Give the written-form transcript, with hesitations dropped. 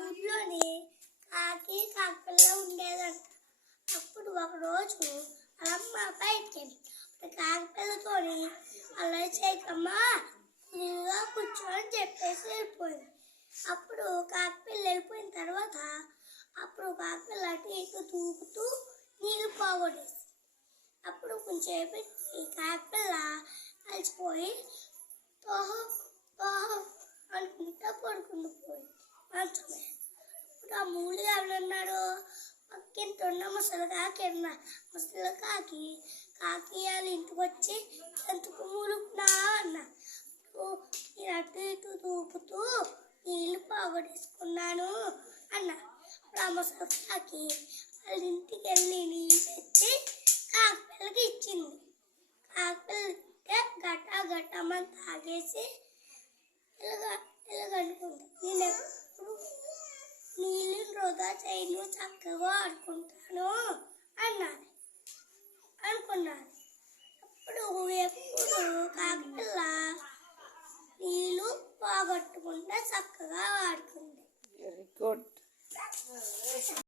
ఊళ్ళోని కాకి కాకపిల్ల ఉండేదంట. అప్పుడు ఒకరోజు అమ్మ బయటికి కాకపిల్లతోని అలా చేయకమ్మా నీవుగా కూర్చోని చెప్పేసి వెళ్ళిపోయింది. అప్పుడు కాకపిల్ల వెళ్ళిపోయిన తర్వాత అప్పుడు కాకపిల్ల అటు ఇటు దూకుతూ నీళ్ళు పోగొట్టేసి అప్పుడు కొంచెంసేపు కాకపిల్ల అలసిపోయి తోహో తోహో అనుకుంటా పడుకుని పోయి మంచమే. అప్పుడు ఆ మూడు ఎవరన్నారు పక్కింటి ఉన్న ముసలి కాకి వాళ్ళ ఇంటికి వచ్చి ఎందుకు మూలుకున్నా అన్న. నేను అటు ఇటు దూకుతూ నీళ్ళు పోగొట్టేసుకున్నాను అన్న. అప్పుడు ఆ ముసలి కాకి వాళ్ళ ఇంటికి వెళ్ళి నీళ్ళు తెచ్చి కాకపిల్లకి ఇచ్చింది. కాకపిల్లకి గట్టమని తాగేసి ఇలాగనుకుంది, నేను ఎప్పుడు నీళ్ళు వృధా చేయను, చక్కగా ఆడుకుంటాను అన్నది అనుకున్నాను. అప్పుడు ఎప్పుడు కాకపిల్ల నీళ్ళు పోగొట్టకుండా చక్కగా ఆడుకుంది. Very good.